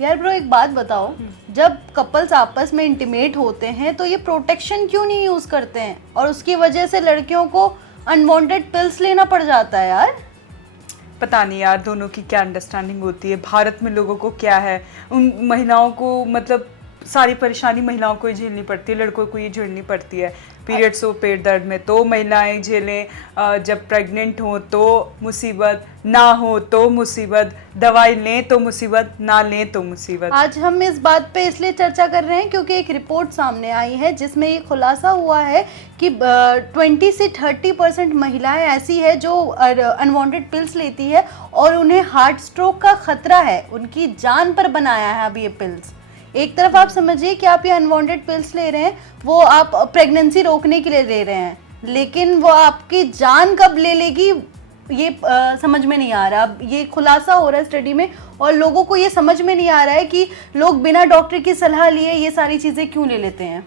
यार ब्रो एक बात बताओ, जब कपल्स आपस में इंटीमेट होते हैं तो ये प्रोटेक्शन क्यों नहीं यूज करते हैं, और उसकी वजह से लड़कियों को अनवांटेड पिल्स लेना पड़ जाता है यार। पता नहीं यार दोनों की क्या अंडरस्टैंडिंग होती है, भारत में लोगों को क्या है, उन महिलाओं को मतलब सारी परेशानी महिलाओं को ही झेलनी पड़ती है, लड़कों को ही झेलनी पड़ती है। पीरियड्स हो, पेट दर्द में तो महिलाएं झेलें, जब प्रेग्नेंट हो तो मुसीबत, ना हो तो मुसीबत, दवाई लें तो मुसीबत, ना लें तो मुसीबत। आज हम इस बात पे इसलिए चर्चा कर रहे हैं क्योंकि एक रिपोर्ट सामने आई है जिसमें ये खुलासा हुआ है कि 20 से 30% महिलाएं ऐसी है जो अनवांटेड पिल्स लेती है और उन्हें हार्ट स्ट्रोक का खतरा है, उनकी जान पर बनाया है अब ये पिल्स। एक तरफ आप समझिए कि आप ये अनवांटेड पिल्स ले रहे हैं, वो आप प्रेगनेंसी रोकने के लिए ले रहे हैं, लेकिन वो आपकी जान कब ले लेगी ये समझ में नहीं आ रहा। अब ये खुलासा हो रहा है स्टडी में और लोगों को ये समझ में नहीं आ रहा है कि लोग बिना डॉक्टर की सलाह लिए ये सारी चीज़ें क्यों ले लेते हैं।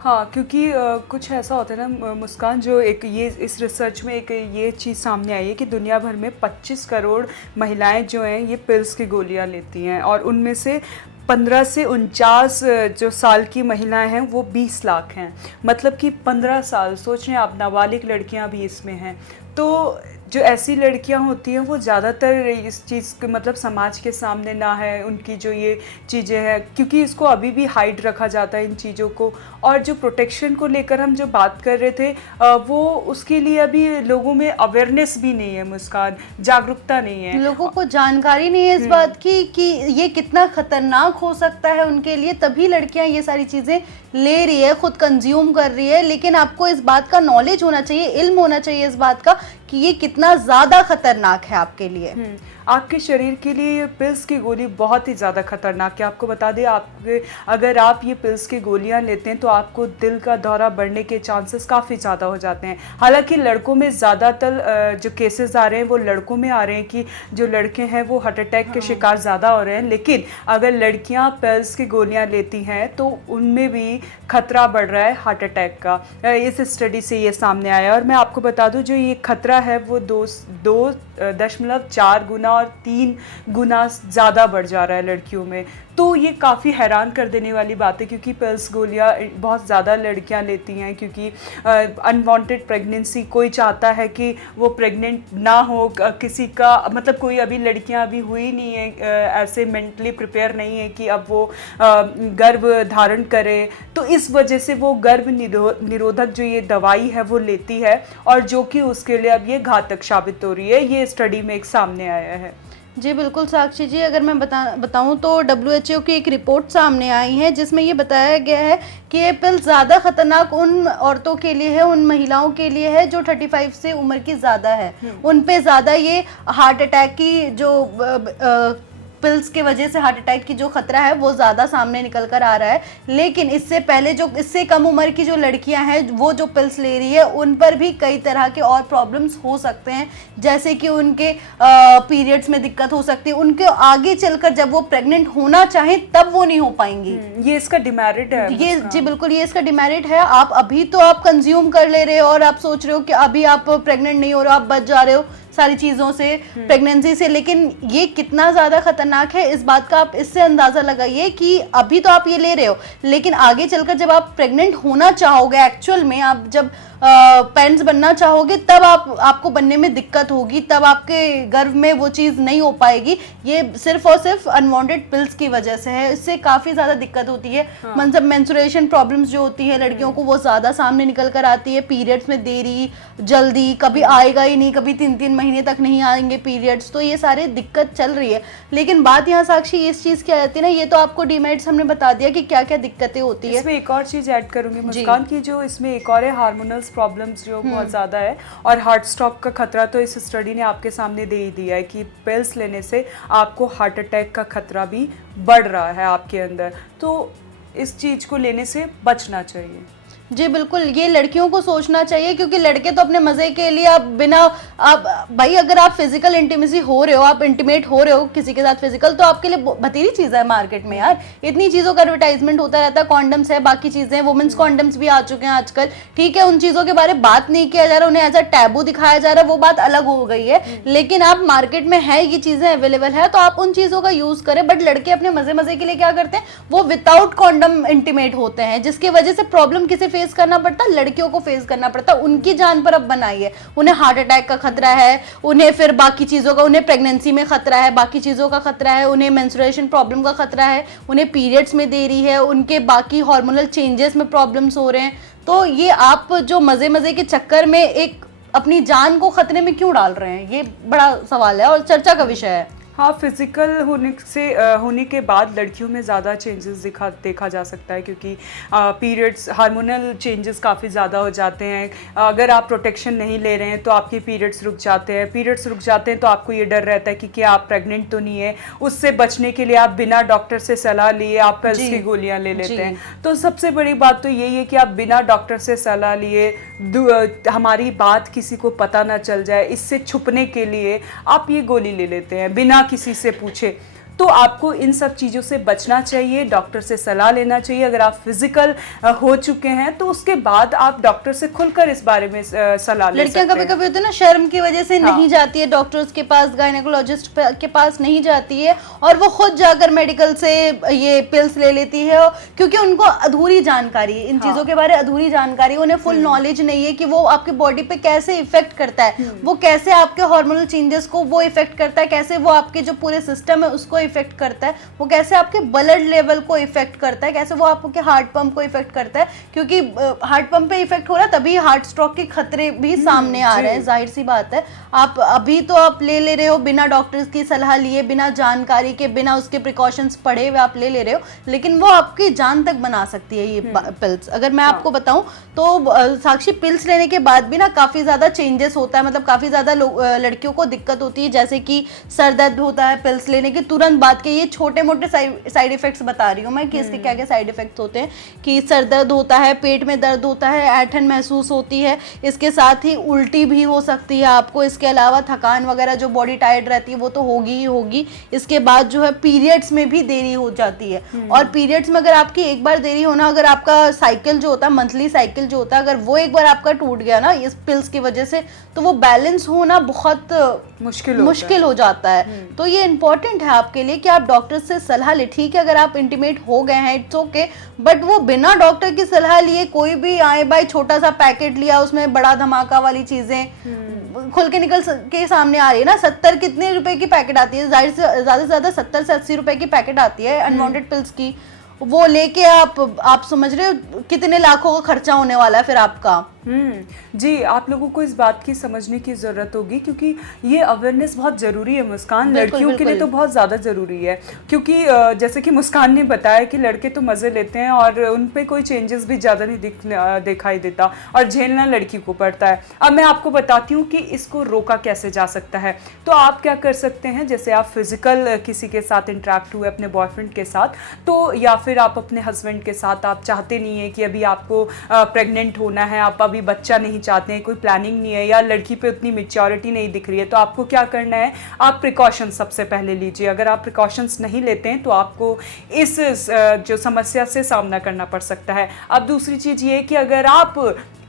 हाँ, क्योंकि कुछ ऐसा होता है ना मुस्कान, जो एक ये इस रिसर्च में एक ये चीज़ सामने आई है कि दुनिया भर में 25 करोड़ महिलाएं जो हैं ये पिल्स की गोलियां लेती हैं, और उनमें से 15 से 49 जो साल की महिलाएं हैं वो 20 लाख हैं। मतलब कि 15 साल, सोच रहे हैं आप, नाबालिग लड़कियां भी इसमें हैं। तो जो ऐसी लड़कियां होती हैं वो ज़्यादातर इस चीज़ के मतलब समाज के सामने ना है, उनकी जो ये चीज़ें हैं, क्योंकि इसको अभी भी हाइड रखा जाता है इन चीज़ों को। और जो प्रोटेक्शन को लेकर हम जो बात कर रहे थे वो उसके लिए अभी लोगों में अवेयरनेस भी नहीं है मुस्कान, जागरूकता नहीं है, लोगों को जानकारी नहीं है इस बात की कि ये कितना खतरनाक हो सकता है उनके लिए, तभी लड़कियां ये सारी चीज़ें ले रही है, खुद कंज्यूम कर रही है। लेकिन आपको इस बात का नॉलेज होना चाहिए, इल्म होना चाहिए इस बात का कि ये कितना ज़्यादा खतरनाक है आपके लिए। आपके शरीर के लिए ये पिल्स की गोली बहुत ही ज़्यादा खतरनाक है। आपको बता दें, आपके अगर आप ये पिल्स की गोलियां लेते हैं तो आपको दिल का दौरा बढ़ने के चांसेस काफ़ी ज़्यादा हो जाते हैं। हालांकि लड़कों में ज़्यादातर जो केसेस आ रहे हैं वो लड़कों में आ रहे हैं कि जो लड़के हैं वो हार्ट अटैक के शिकार ज़्यादा हो रहे हैं, लेकिन अगर लड़कियाँ पिल्स की गोलियाँ लेती हैं तो उनमें भी खतरा बढ़ रहा है हार्ट अटैक का। इस स्टडी से ये सामने आया। और मैं आपको बता दूं, जो ये खतरा है वो 2.4 गुना और 3 गुना ज़्यादा बढ़ जा रहा है लड़कियों में। तो ये काफ़ी हैरान कर देने वाली बात है, क्योंकि पिल्स गोलियाँ बहुत ज़्यादा लड़कियां लेती हैं, क्योंकि अनवांटेड प्रेगनेंसी, कोई चाहता है कि वो प्रेग्नेंट ना हो, किसी का मतलब कोई अभी लड़कियां अभी हुई नहीं है, ऐसे मेंटली प्रिपेयर नहीं है कि अब वो गर्भ धारण करे, तो इस वजह से वो गर्भ निरोधक जो ये दवाई है वो लेती है, और जो कि उसके लिए अब ये घातक साबित हो रही है। ये स्टडी में एक सामने आया है। जी बिल्कुल साक्षी जी, अगर मैं बताऊं तो WHO की एक रिपोर्ट सामने आई है जिसमें ये बताया गया है कि ये पिल ज़्यादा खतरनाक उन औरतों के लिए है, उन महिलाओं के लिए है जो 35 से उम्र की ज़्यादा है। उन पे ज़्यादा ये हार्ट अटैक की जो पिल्स के वजह से हार्ट अटैक की जो खतरा है वो ज़्यादा सामने निकल कर आ रहा है। लेकिन इससे पहले जो इससे कम उम्र की जो लड़कियां हैं वो जो पिल्स ले रही है उन पर भी कई तरह के और प्रॉब्लम्स हो सकते हैं, जैसे कि उनके पीरियड्स में दिक्कत हो सकती है, उनके आगे चलकर जब वो प्रेग्नेंट होना चाहें तब वो नहीं हो पाएंगी। ये इसका डिमेरिट है। ये जी बिल्कुल, ये इसका डिमेरिट है। आप अभी तो आप कंज्यूम कर ले रहे हो और आप सोच रहे हो कि अभी आप प्रेग्नेंट नहीं हो रहे हो, आप बच जा रहे हो सारी चीज़ों से, प्रेगनेंसी से, लेकिन ये कितना ज़्यादा खतरनाक है इस बात का आप इससे अंदाज़ा लगाइए कि अभी तो आप ये ले रहे हो, लेकिन आगे चलकर जब आप प्रेग्नेंट होना चाहोगे, एक्चुअल में आप जब पेरेंट्स बनना चाहोगे, तब आपको बनने में दिक्कत होगी, तब आपके गर्भ में वो चीज़ नहीं हो पाएगी। ये सिर्फ और सिर्फ अनवांटेड पिल्स की वजह से है, इससे काफ़ी ज़्यादा दिक्कत होती है। मतलब मेंस्ट्रुएशन प्रॉब्लम्स जो होती है लड़कियों को वो ज़्यादा सामने निकल कर आती है, पीरियड्स में देरी, जल्दी, कभी आएगा ही नहीं, कभी 3-3 महीने तक नहीं आएंगे पीरियड्स, तो ये सारे दिक्कत चल रही है। लेकिन बात यहाँ साक्षी इस चीज़ की आ जाती है ना, ये तो आपको डीमेरिट्स हमने बता दिया कि क्या क्या दिक्कतें होती है। इसमें एक और चीज़ ऐड करूंगी मुस्कान की, जो इसमें एक और है हार्मोनल प्रॉब्लम्स जो बहुत ज़्यादा है, और हार्ट स्ट्रोक का खतरा तो इस स्टडी ने आपके सामने दे ही दिया है कि पिल्स लेने से आपको हार्ट अटैक का खतरा भी बढ़ रहा है आपके अंदर, तो इस चीज़ को लेने से बचना चाहिए। जी बिल्कुल, ये लड़कियों को सोचना चाहिए, क्योंकि लड़के तो अपने मजे के लिए आप बिना, आप भाई अगर आप फिजिकल इंटीमेसी हो रहे हो, आप इंटीमेट हो रहे हो किसी के साथ फिजिकल, तो आपके लिए भतीरी चीज है मार्केट में यार। इतनी चीजों का एडवर्टाइजमेंट होता रहता है, कॉन्डम्स है, बाकी चीजें, वुमेन्स कॉन्डम्स भी आ चुके हैं आजकल, ठीक है, उन चीजों के बारे में बात नहीं किया जा रहा, उन्हें एज अ टैबू दिखाया जा रहा है, वो बात अलग हो गई है। लेकिन आप मार्केट में है, ये चीजें अवेलेबल है, तो आप उन चीजों का यूज करें। बट लड़के अपने मजे मजे के लिए क्या करते हैं, वो विदाउट कॉन्डम इंटीमेट होते हैं, जिसकी वजह से प्रॉब्लम किसे फेस करना पड़ता है, लड़कियों को फेस करना पड़ता है। उनकी जान पर अब बनाई है, उन्हें हार्ट अटैक का खतरा है, उन्हें फिर बाकी चीजों का, उन्हें प्रेगनेंसी में खतरा है, बाकी चीजों का खतरा है, उन्हें मेंस्ट्रुएशन प्रॉब्लम का खतरा है, उन्हें पीरियड्स में देरी है, उनके बाकी हार्मोनल चेंजेस में प्रॉब्लम्स हो रहे हैं। तो ये आप जो मजे मजे के चक्कर में एक अपनी जान को खतरे में क्यों डाल रहे हैं, ये बड़ा सवाल है और चर्चा का विषय है। हाँ, फिजिकल होने के बाद लड़कियों में ज़्यादा चेंजेस देखा जा सकता है, क्योंकि पीरियड्स, हार्मोनल चेंजेस काफ़ी ज़्यादा हो जाते हैं। अगर आप प्रोटेक्शन नहीं ले रहे हैं तो आपके पीरियड्स रुक जाते हैं, पीरियड्स रुक जाते हैं तो आपको ये डर रहता है कि क्या आप प्रेग्नेंट तो नहीं है। उससे बचने के लिए आप बिना डॉक्टर से सलाह लिए आप पिल्स की गोलियाँ ले लेते हैं। तो सबसे बड़ी बात तो यही है कि आप बिना डॉक्टर से सलाह लिए, हमारी बात किसी को पता ना चल जाए, इससे छुपने के लिए आप ये गोली ले लेते हैं बिना किसी से पूछे। तो आपको इन सब चीज़ों से बचना चाहिए, डॉक्टर से सलाह लेना चाहिए। अगर आप फिजिकल हो चुके हैं तो उसके बाद आप डॉक्टर से खुलकर इस बारे में सलाह ले सकते हैं। लड़कियां कभी कभी होती है ना, शर्म की वजह से नहीं जाती है डॉक्टर्स के पास, गायनेकोलॉजिस्ट के पास नहीं जाती है, और वो खुद जाकर मेडिकल से ये पिल्स ले लेती है, क्योंकि उनको अधूरी जानकारी है इन चीज़ों के बारे, अधूरी जानकारी, उन्हें फुल नॉलेज नहीं है कि वो आपके बॉडी पे कैसे इफेक्ट करता है, वो कैसे आपके हार्मोनल चेंजेस को वो इफेक्ट करता है, कैसे वो आपके जो पूरे सिस्टम है उसको इफेक्ट करता है, वो कैसे आपके ब्लड लेवल को इफेक्ट करता है, कैसे वो आपके हार्ट पंप को इफेक्ट करता है। क्योंकि हार्ट पंप पे इफेक्ट हो रहा है तभी हार्ट स्ट्रोक के खतरे भी सामने आ रहे हैं, जाहिर सी बात है। आप अभी तो आप ले रहे हो बिना डॉक्टर्स की सलाह लिए, बिना जानकारी के, बिना उसके प्रिकॉशंस पढ़े हुए आप ले रहे हो, लेकिन वो आपकी जान तक बना सकती है ये पिल्स। अगर मैं आपको बताऊं तो साक्षी, पिल्स लेने के बाद भी ना काफी ज्यादा चेंजेस होता है, मतलब काफी ज्यादा लड़कियों को दिक्कत होती है, जैसे कि सर दर्द होता है पिल्स लेने के तुरंत बाद के। ये छोटे मोटे साइड इफेक्ट्स बता रही हूँ मैं कि इसके क्या क्या साइड इफेक्ट्स होते हैं, कि सर दर्द होता है, पेट में दर्द होता है, ऐंठन महसूस होती है, इसके साथ ही उल्टी भी हो सकती है आपको, इसके अलावा थकान वगैरह, जो बॉडी टायर्ड रहती है वो तो होगी ही होगी। इसके बाद जो है पीरियड्स में भी देरी हो जाती है, और पीरियड्स में अगर आपकी एक बार देरी होना, अगर आपका साइकिल जो होता है, मंथली साइकिल जो होता है, अगर वो एक बार आपका टूट गया ना इस पिल्स की वजह से, तो वो बैलेंस होना बहुत मुश्किल हो जाता है। तो ये इंपॉर्टेंट है आपके लिए कि आप डॉक्टर से सलाह ले। ठीक है, अगर आप इंटीमेट हो गए हैं इट्स ओके, बट वो बिना डॉक्टर की सलाह लिए कोई भी आए भाई छोटा सा पैकेट लिया, उसमें बड़ा धमाका वाली चीजें खुल के निकल के सामने आ रही है ना। 70 कितने रुपए की पैकेट आती है, जाहिर से ज्यादा 70 से 80 रुपए की पैकेट आती है अनवांटेड पिल्स की, वो लेके आप समझ रहे हो कितने लाखों का खर्चा होने वाला है फिर आपका। जी, आप लोगों को इस बात की समझने की ज़रूरत होगी, क्योंकि ये अवेयरनेस बहुत ज़रूरी है मुस्कान, लड़कियों के लिए तो बहुत ज़्यादा ज़रूरी है। क्योंकि जैसे कि मुस्कान ने बताया कि लड़के तो मज़े लेते हैं और उन पे कोई चेंजेस भी ज़्यादा नहीं दिखाई देता, और झेलना लड़की को पड़ता है। अब मैं आपको बताती हूँ कि इसको रोका कैसे जा सकता है। तो आप क्या कर सकते हैं, जैसे आप फिज़िकल किसी के साथ इंटरेक्ट हुए अपने बॉयफ्रेंड के साथ, तो या फिर आप अपने हस्बैंड के साथ, आप चाहते नहीं है कि अभी आपको प्रेग्नेंट होना है, आप अभी बच्चा नहीं चाहते हैं, कोई प्लानिंग नहीं है, या लड़की पे उतनी मैच्योरिटी नहीं दिख रही है, तो आपको क्या करना है, आप प्रिकॉशंस सबसे पहले लीजिए। अगर आप प्रिकॉशंस नहीं लेते हैं तो आपको इस जो समस्या से सामना करना पड़ सकता है। अब दूसरी चीज़ ये है कि अगर आप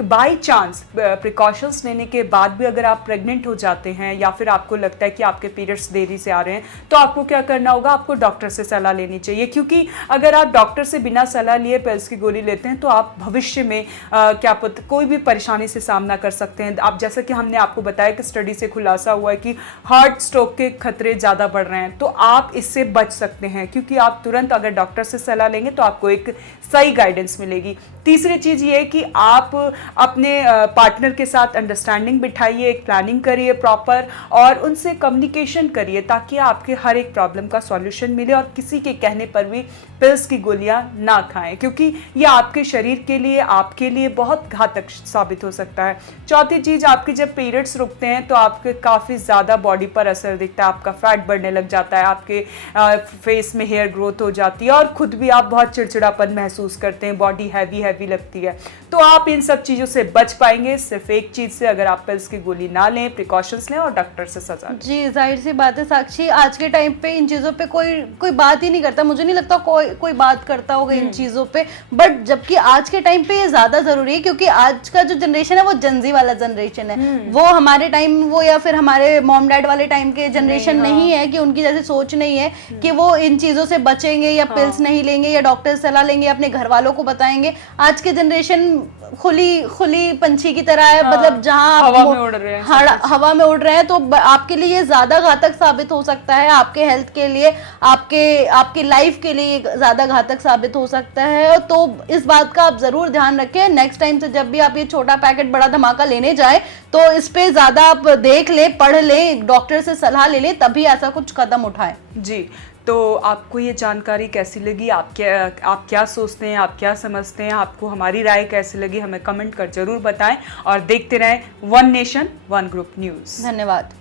बाई चांस प्रिकॉशंस लेने के बाद भी अगर आप प्रेग्नेंट हो जाते हैं, या फिर आपको लगता है कि आपके पीरियड्स देरी से आ रहे हैं, तो आपको क्या करना होगा, आपको डॉक्टर से सलाह लेनी चाहिए। क्योंकि अगर आप डॉक्टर से बिना सलाह लिए पिल्स की गोली लेते हैं तो आप भविष्य में क्या पता कोई भी परेशानी से सामना कर सकते हैं। आप जैसा कि हमने आपको बताया कि स्टडी से खुलासा हुआ है कि हार्ट स्ट्रोक के खतरे ज़्यादा बढ़ रहे हैं, तो आप इससे बच सकते हैं, क्योंकि आप तुरंत अगर डॉक्टर से सलाह लेंगे तो आपको एक सही गाइडेंस मिलेगी। तीसरी चीज़ ये है कि आप अपने पार्टनर के साथ अंडरस्टैंडिंग बिठाइए, एक प्लानिंग करिए प्रॉपर, और उनसे कम्युनिकेशन करिए ताकि आपके हर एक प्रॉब्लम का सॉल्यूशन मिले, और किसी के कहने पर भी पिल्स की गोलियां ना खाएं, क्योंकि ये आपके शरीर के लिए, आपके लिए बहुत घातक साबित हो सकता है। चौथी चीज़, आपके जब पीरियड्स रुकते हैं तो आपके काफ़ी ज़्यादा बॉडी पर असर दिखता है, आपका फैट बढ़ने लग जाता है, आपके फेस में हेयर ग्रोथ हो जाती है, और खुद भी आप बहुत चिड़चिड़ापन महसूस करते हैं, बॉडी हैवी हैवी लगती है। तो आप इन सब चीज़ों से बच पाएंगे सिर्फ एक चीज़ से, अगर आप पिल्स की गोली ना लें, प्रिकॉशंस लें और डॉक्टर से सजा लें। जी, जाहिर सी बात है साक्षी, आज के टाइम पे इन चीज़ों पे कोई बात ही नहीं करता। मुझे नहीं लगता कोई बात करता होगा इन चीज़ों पे, बट जबकि आज के टाइम पे ये ज़्यादा ज़रूरी है, क्योंकि आज का जो जनरेशन है वो जनजी वाला जनरेशन है। वो हमारे टाइम, वो या फिर हमारे मॉम डैड वाले टाइम के जनरेशन नहीं है कि उनकी जैसे सोच नहीं है कि वो इन चीज़ों से बचेंगे या पिल्स नहीं लेंगे या डॉक्टर से सलाह लेंगे, अपने घर वालों को बताएंगे। आज के जनरेशन खुली पंछी की तरह है, मतलब जहाँ आप हवा में उड़ रहे हैं, हवा में उड़ रहे हैं, तो आपके लिए ये ज्यादा घातक साबित हो सकता है, आपके हेल्थ के लिए, आपकी लाइफ के लिए ज्यादा घातक साबित हो सकता है। तो इस बात का आप जरूर ध्यान रखें, नेक्स्ट टाइम से जब भी आप ये छोटा पैकेट बड़ा धमाका लेने जाए तो इस पे ज्यादा आप देख लें, पढ़ लें, डॉक्टर से सलाह ले लें, तभी ऐसा कुछ कदम उठाएं। जी, तो आपको ये जानकारी कैसी लगी, आप क्या सोचते हैं, आप क्या समझते हैं, आपको हमारी राय कैसी लगी, हमें कमेंट कर जरूर बताएं, और देखते रहें one nation one group news. धन्यवाद।